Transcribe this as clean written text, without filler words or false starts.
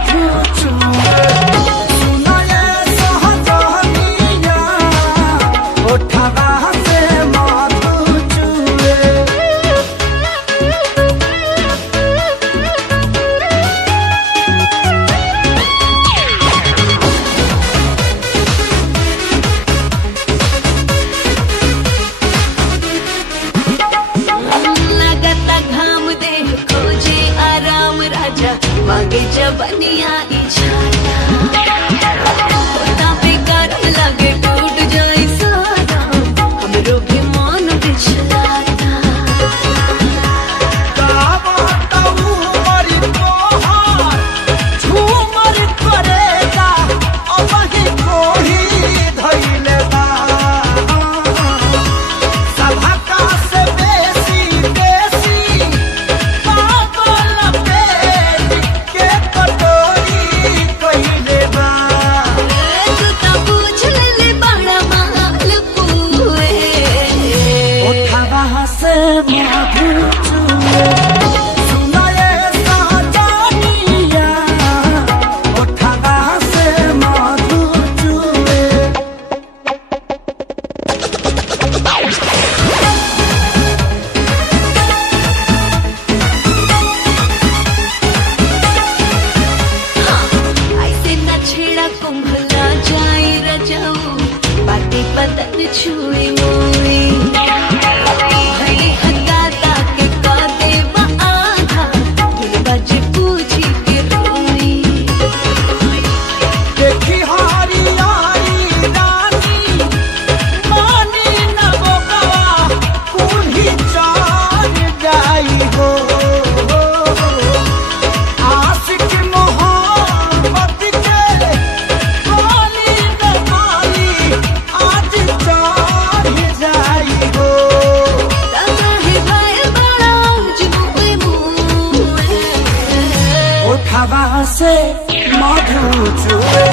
मधु चूए सुनाए सहजनिया उठवा से मधु चूए। मांगे जबनिया इच्छाता बेकार लगे टूट जाए सारा हमरो भी मन बिछलाता। झूमर करेगा अबही कोही धइले बा सभा का से बेसी बेसी पागल पेट के कटोरी कइले बा। तू तो पूछ ले बड़ा माल पुए उठवा से मधु चूए सुनाए सहजनिया उठवा से मधु चूए। ऐसे न छेड़ा कुंभला जाए रजाऊ बातें बदन छुए मोए भई हताता के कादे आधा धुन बज पूछी के रोई। देखी हरियारी रानी मानी न बोकवा कुल्ही चार जाई हो आशिक मोहब्बत के गोली न गोली आज चार जाई हो। तबाही भाई बड़ा जुए मुए उठवा से मधु चूए